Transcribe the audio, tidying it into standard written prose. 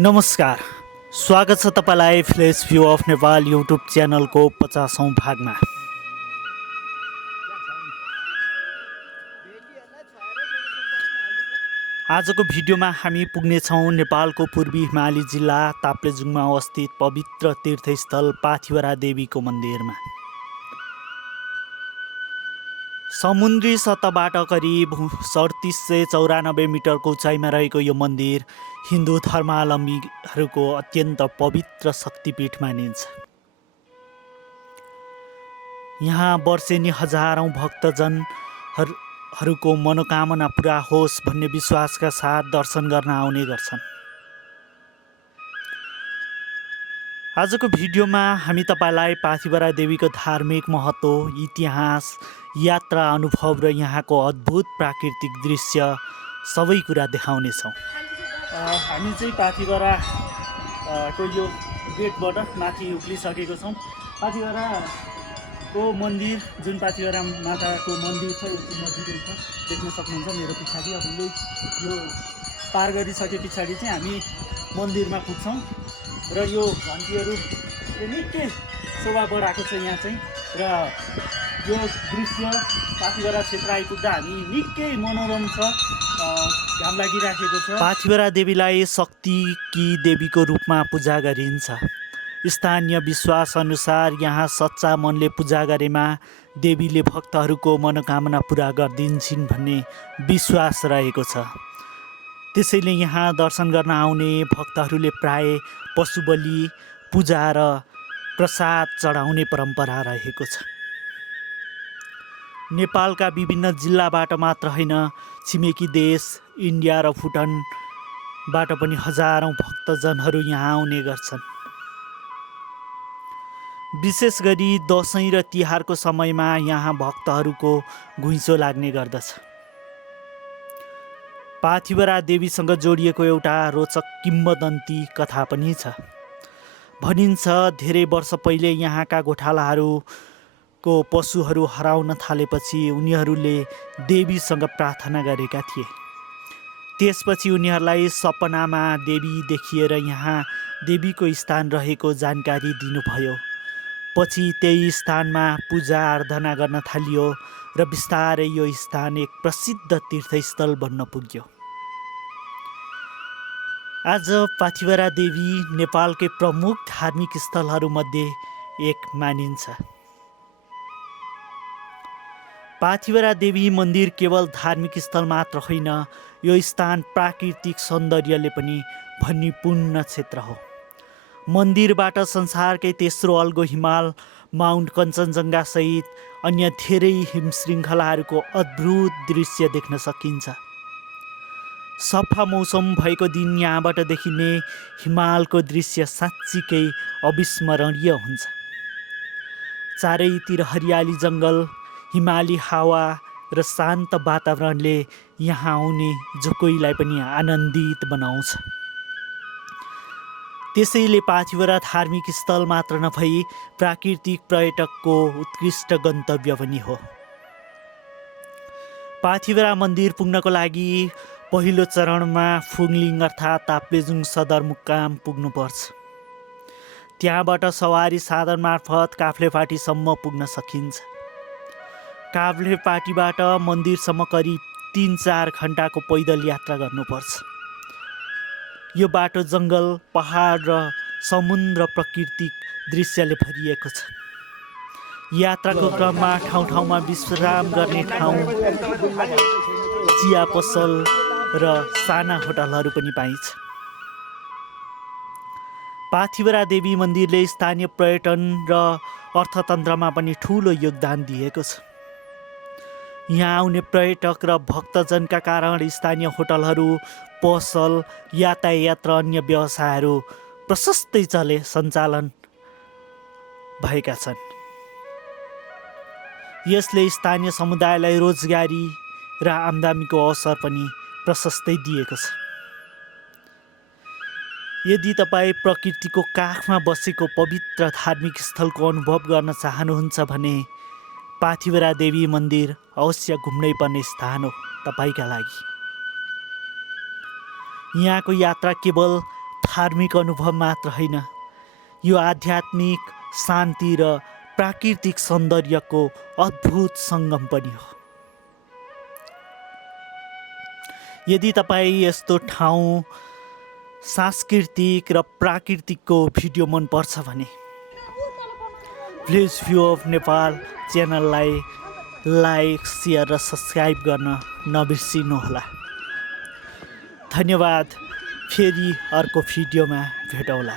नमस्कार, स्वागत छ तपाईँलाई फ्लेस भ्यू अफ नेपाल युट्युब च्यानलको 50औं भागमा। आजको भिडियोमा हामी पुग्नेछौँ नेपालको पूर्वी हिमाली जिल्ला ताप्लेजुङमा अवस्थित पवित्र तीर्थस्थल पाथिभरा देवीको मन्दिरमा। समुद्री सतहबाट करिब 3794 मिटरको उचाइमा रहेको यो मन्दिर हिन्दू धर्मावलम्बीहरूको अत्यन्त पवित्र शक्तिपीठ मानिन्छ। यहाँ वर्षेनी हजारौं भक्तजनहरूको मनोकामना पुरा होस् भन्ने विश्वासका साथ दर्शन गर्न आउने गर्छन्। आजको भिडियोमा हामी तपाईलाई पाथिभरा देवीको धार्मिक महत्त्व, इतिहास, यात्रा अनुभव र यहाँको अद्भुत प्राकृतिक दृश्य सबै कुरा देखाउनेछौँ। हामी चाहिँ पाथिभरा को यो गेटबाट माथि उक्लिसकेको छौँ। पाथिभराको मन्दिर, जुन पाथिभरा माताको मन्दिर छ, यो नजिकै छ, देख्न सक्नुहुन्छ मेरो पछाडि। अब यो पार गरिसके पछाडि चाहिँ हामी मन्दिरमा पुग्छौँ र यो घन्टीहरू निकै शोभा बढाएको छ यहाँ चाहिँ। र यो दृश्य पाथिभरा क्षेत्र आइपुग्दा हामी निकै मनोरम छ, घाम लागिराखेको छ। पाथिभरा देवीलाई शक्तिकी देवीको रूपमा पूजा गरिन्छ। स्थानीय विश्वास अनुसार यहाँ सच्चा मनले पूजा गरेमा देवीले भक्तहरूको मनोकामना पुरा गरिदिन्छन् भन्ने विश्वास रहेको छ। त्यसैले यहाँ दर्शन गर्न आउने भक्तहरूले प्राय पशु बलि, पूजा र प्रसाद चढाउने परम्परा रहेको छ। नेपालका विभिन्न जिल्लाबाट मात्र होइन, छिमेकी देश इन्डिया र भुटानबाट पनि हजारौं भक्तजनहरू यहाँ आउने गर्छन्। विशेष गरी दसैँ र तिहारको समयमा यहाँ भक्तहरूको घुइँचो लाग्ने गर्दछ। पाथिभरा देवीसँग जोडिएको एउटा रोचक किम्वदन्ती कथा पनि छ। भनिन्छ धेरै वर्ष पहिले यहाँका गोठालाहरूको पशुहरू हराउन थालेपछि उनीहरूले देवीसँग प्रार्थना गरेका थिए। त्यसपछि उनीहरूलाई सपनामा देवी देखिएर यहाँ देवीको स्थान रहेको जानकारी दिनुभयो। पछि त्यही स्थानमा पूजा आराधना गर्न थालियो र बिस्तारै यो स्थान एक प्रसिद्ध तीर्थस्थल बन्न पुग्यो। आज पाथिभरा देवी नेपालकै प्रमुख धार्मिक स्थलहरूमध्ये एक मानिन्छ। पाथिभरा देवी मन्दिर केवल धार्मिक स्थल मात्र होइन, यो स्थान प्राकृतिक सौन्दर्यले पनि भरिपूर्ण क्षेत्र हो। मन्दिरबाट संसारकै तेस्रो अल्गो हिमाल माउन्ट कञ्चनजङ्घा सहित अन्य धेरै हिमशृङ्खलाहरूको अद्भुत दृश्य देख्न सकिन्छ। सफा मौसम भएको दिन यहाँबाट देखिने हिमालको दृश्य साँच्चीकै अविस्मरणीय हुन्छ। चारैतिर हरियाली जङ्गल, हिमाली हावा र शान्त वातावरणले यहाँ आउने जो कोहीलाई पनि आनन्दित बनाउँछ। त्यसैले पाथिभरा धार्मिक स्थल मात्र नभई प्राकृतिक पर्यटकको उत्कृष्ट गन्तव्य पनि हो। पाथिभरा मन्दिर पुग्नको लागि पहिलो चरणमा फुङलिङ अर्थात् ताप्लेजुङ सदरमुकाम पुग्नुपर्छ। त्यहाँबाट सवारी साधन मार्फत काफ्लेपाटीसम्म पुग्न सकिन्छ। काफ्लेपाटीबाट मन्दिरसम्म करिब 3-4 घन्टाको पैदल यात्रा गर्नुपर्छ। यो बाटो जङ्गल, पहाड र समुद्र प्राकृतिक दृश्यले भरिएको छ। यात्राको क्रममा ठाउँ ठाउँमा विश्राम गर्ने ठाउँ, चिया पसल र साना होटलहरू पनि पाइन्छ। पाथिभरा देवी मन्दिरले स्थानीय पर्यटन र अर्थतन्त्रमा पनि ठुलो योगदान दिएको छ। यहाँ आउने पर्यटक र भक्तजनका कारण स्थानीय होटलहरू, पसल, यातायात र अन्य व्यवसायहरू प्रशस्तै सञ्चालन भएका छन्। यसले स्थानीय समुदायलाई रोजगारी र आम्दानीको अवसर पनि प्रशस्तै दिएको छ। यदि तपाईँ प्रकृतिको काखमा बसेको पवित्र धार्मिक स्थलको अनुभव गर्न चाहनुहुन्छ भने पाथिभरा देवी मन्दिर अवश्य घुम्नै पर्ने स्थान हो तपाईँका लागि। यहाँको यात्रा केवल धार्मिक अनुभव मात्र होइन, यो आध्यात्मिक शान्ति र प्राकृतिक सौन्दर्यको अद्भुत सङ्गम पनि हो। यदि तपाईँ यस्तो ठाउँ, सांस्कृतिक र प्राकृतिकको भिडियो मनपर्छ भने प्लिज भ्यू अफ नेपाल च्यानललाई लाइक, सेयर र सब्सक्राइब गर्न नबिर्सिनुहोला। धन्यवाद। फेरि अर्को भिडियोमा भेटौँला।